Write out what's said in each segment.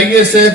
ISF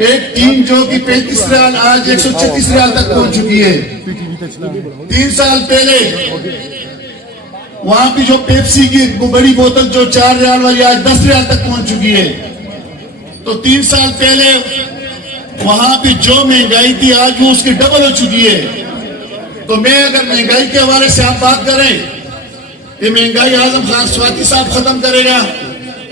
ایک team جو کہ 35 ریال آج 136 ریال تک پہنچ چکی ہے. 3 سال پہلے وہاں پہ جو پیپسی کی بڑی بوتل جو 4 ریال والی آج 10 ریال تک پہنچ چکی ہے. تو 3 سال پہلے وہاں پہ جو مہنگائی تھی آج وہ اس کی ڈبل ہو چکی ہے. تو میں اگر مہنگائی کے حوالے سے آپ بات کریں، یہ مہنگائی اعظم خان سواتی صاحب ختم کرے گا،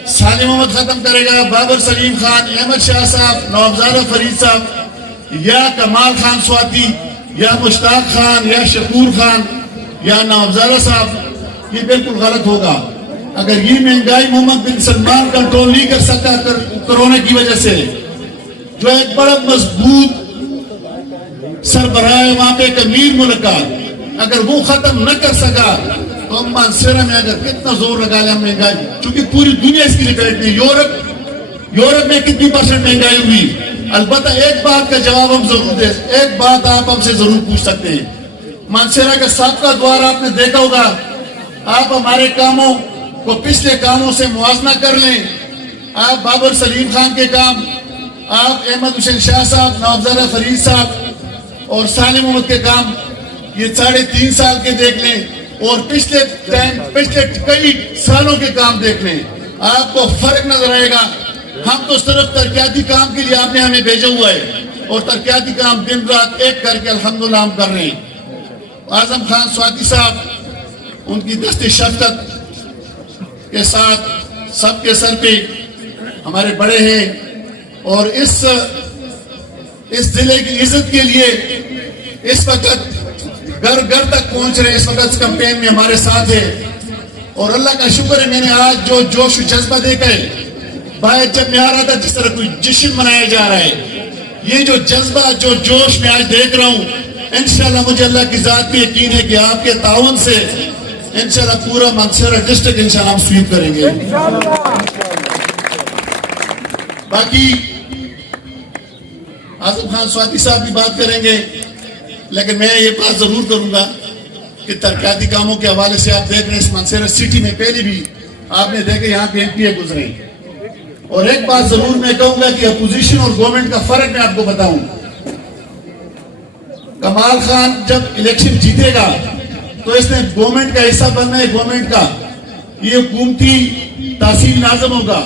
سالم احمد ختم کرے گا، بابر سلیم خان، احمد شاہ صاحب، نوابزادہ فرید صاحب، یا کمال خان سواتی، یا مشتاق خان، یا شکور خان، یا نوابزادہ صاحب، یہ بالکل غلط ہوگا. اگر یہ مہنگائی محمد بن سلمان کنٹرول نہیں کر سکتا کرونا کی وجہ سے، جو ایک بڑا مضبوط سربراہ ہے وہاں پہ ایک امیر ملک کا، اگر وہ ختم نہ کر سکا تو ہم مانسیرا میں اگر کتنا زور لگا لیں مہنگائی، چونکہ پوری دنیا اس کی لپیٹ میں، یورپ میں کتنی % مہنگائی ہوئی. البتہ ایک بات کا جواب ہم ضرور دیں، ایک بات آپ ہم سے ضرور پوچھ سکتے ہیں. مانسیرا کا سابقہ دوار آپ نے دیکھا ہوگا، آپ ہمارے کاموں کو پچھلے کاموں سے موازنہ کر لیں. آپ بابر سلیم خان کے کام، آپ احمد حسین شاہ صاحب، نوابزادہ فرید صاحب اور سالم احمد کے کام، یہ 3.5 سال کے دیکھ لیں، اور پچھلے کئی سالوں کے کام دیکھ لیں، آپ کو فرق نظر آئے گا. ہم تو صرف ترقیاتی کام کے لیے آپ نے ہمیں بھیجا ہوا ہے، اور ترقیاتی کام دن رات ایک کر کے الحمدللہ ہم کر رہے ہیں. اعظم خان سواتی صاحب ان کی دست شفقت کے ساتھ سب کے سر پہ ہمارے بڑے ہیں، اور اس ضلع کی عزت کے لیے اس وقت گھر گھر تک پہنچ رہے ہیں، اس وقت اس کمپین میں ہمارے ساتھ ہے. اور اللہ کا شکر ہے، میں نے آج جو جوش و جذبہ دیکھا ہے، باہر جب میں آ رہا تھا جس طرح کوئی جشن منایا جا رہا ہے، یہ جو جذبہ جو جوش میں آج دیکھ رہا ہوں، انشاءاللہ مجھے اللہ کی ذات پہ یقین ہے کہ آپ کے تعاون سے انشاءاللہ پورا مانسیرا ڈسٹرکٹ انشاءاللہ ہم سویپ کریں گے. باقی اعظم خان سواتی صاحب بھی بات کریں گے، لیکن میں یہ بات ضرور کروں گا کہ ترقیاتی کاموں کے حوالے سے آپ دیکھ رہے ہیں اس مانسیرا سٹی میں پہلے بھی آپ نے دیکھے یہاں پہ MPA گزرے. اور ایک بات ضرور میں کہوں گا کہ اپوزیشن اور گورنمنٹ کا فرق میں آپ کو بتاؤں. کمال خان جب الیکشن جیتے گا تو اس نے گورنمنٹ کا حصہ بننا ہے، گورنمنٹ کا یہ حکومتی تحصیل ناظم ہوگا.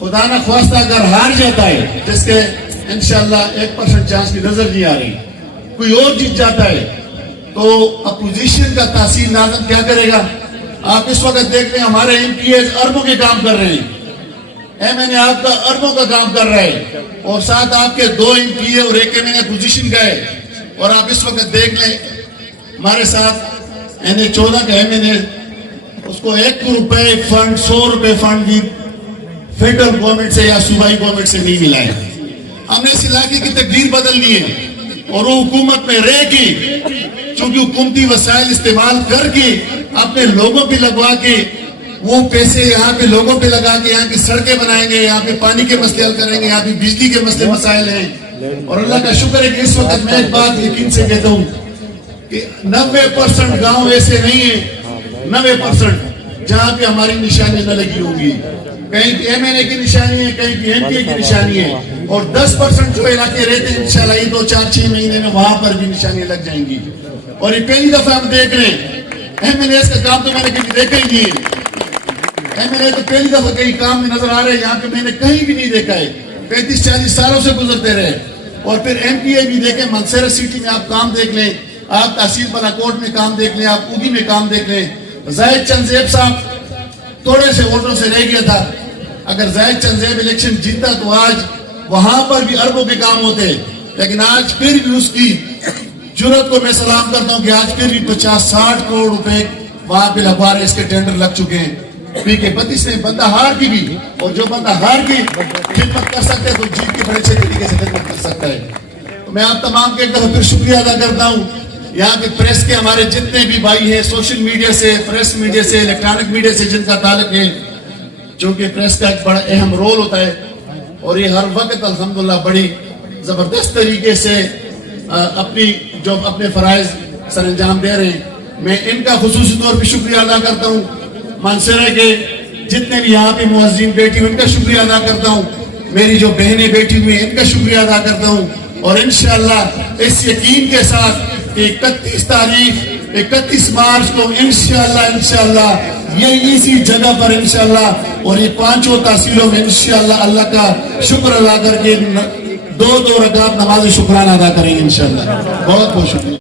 خدا نہ خواستہ اگر ہار جاتا ہے، جس کے انشاءاللہ 1% چانس کی نظر نہیں آ رہی، کوئی اور جیت جاتا ہے، تو اپوزیشن کا تحصیل ناظم کیا کرے گا؟ آپ اس وقت دیکھ رہے ہیں ہمارے MPAs اربوں کے کام کر رہے ہیں، MNA آپ کا اربوں کا کام کر رہا ہے، اور ساتھ آپ کے 2 MPA اور 1 MNA اپوزیشن کا ہے. اور آپ اس وقت دیکھ لیں ہمارے ساتھ NA14 کا MNA، اس کو 1 روپے فنڈ 100 روپے فنڈ بھی فیڈرل گورنمنٹ سے یا صوبائی گورنمنٹ سے نہیں ملا ہے. ہم نے اس علاقے کی تقدیر بدل لی ہے، اور وہ حکومت میں رہ کے چونکہ حکومتی وسائل استعمال کر کے اپنے لوگوں پہ لگوا کے وہ پیسے یہاں پہ لوگوں پہ لگا کے یہاں کی سڑکیں بنائیں گے، یہاں پہ پانی کے مسئلے حل کریں گے، یہاں پہ بجلی کے مسئلے مسائل ہیں. اور اللہ کا شکر ہے کہ اس وقت میں ایک بات یقین سے کہتا ہوں کہ 90% گاؤں ایسے نہیں ہیں، 90% جہاں پہ ہماری نشانی نہ لگی ہوگی. کہیں پہ MNA کی نشانی ہے، کہیں پہ MPA کی نشانی ہے، اور 10% جو علاقے رہتے ہیں انشاءاللہ یہ 2-4-6 مہینے میں وہاں پر بھی نشانیاں لگ جائیں گی. اور یہ پہلی دفعہ ہم دیکھ رہے ہیں MNAs کا کام تو میں نے کبھی دیکھا ہی نہیں ہے. MNA تو پہلی دفعہ کہیں کام میں نظر آ رہے ہیں، یہاں پہ میں نے کہیں بھی نہیں دیکھا ہے. 35-40 سالوں سے گزرتے رہے. اور پھر MPA بھی دیکھیں، مانسیرا سٹی میں آپ کام دیکھ لیں، آپ تحصیل بلاکوٹ میں کام دیکھ لیں، آپ اوگی میں کام دیکھ لیں. زاہد چند زیب صاحب تھوڑے سے ووٹوں سے رہ گیا تھا، اگر زاہد چند زیب الیکشن جیتا تو آج وہاں پر بھی اربوں کے کام ہوتے، لیکن آج پھر بھی اس کی جرت کو میں سلام کرتا ہوں کہ آج پھر بھی 50-60 کروڑ روپے وہاں پہ لگوا رہے، اس کے ٹینڈر لگ چکے ہیں. PK 32 نے بندہ ہار کی بھی، اور جو بندہ ہار کی خدمت کر سکتا ہے تو جیت کے بڑے اچھے طریقے سے خدمت کر سکتا ہے. تو میں آپ تمام کے ایک دفعہ پھر شکریہ ادا کرتا ہوں. یہاں کے پریس کے ہمارے جتنے بھی بھائی ہیں، سوشل میڈیا سے، پریس میڈیا سے، الیکٹرانک میڈیا سے جن کا تعلق ہے، چونکہ پریس کا ایک بڑا اہم رول ہوتا ہے، اور یہ ہر وقت الحمدللہ بڑی زبردست طریقے سے اپنے فرائض سر انجام دے رہے ہیں. میں ان کا خصوصی طور پہ شکریہ ادا کرتا ہوں. مانسیرا کے جتنے بھی یہاں پہ معززین بیٹھی ان کا شکریہ ادا کرتا ہوں میری جو بہنیں بیٹھی ہوئی ہیں ان کا شکریہ ادا کرتا ہوں، اور انشاءاللہ اس یقین کے ساتھ کہ 31 مارچ کو انشاءاللہ یہ اسی جگہ پر انشاءاللہ اور یہ 5 تحصیلوں میں انشاءاللہ اللہ کا شکر ادا کر کے 2 رکعت نماز شکرانہ ادا کریں گے انشاءاللہ۔ بہت بہت شکریہ۔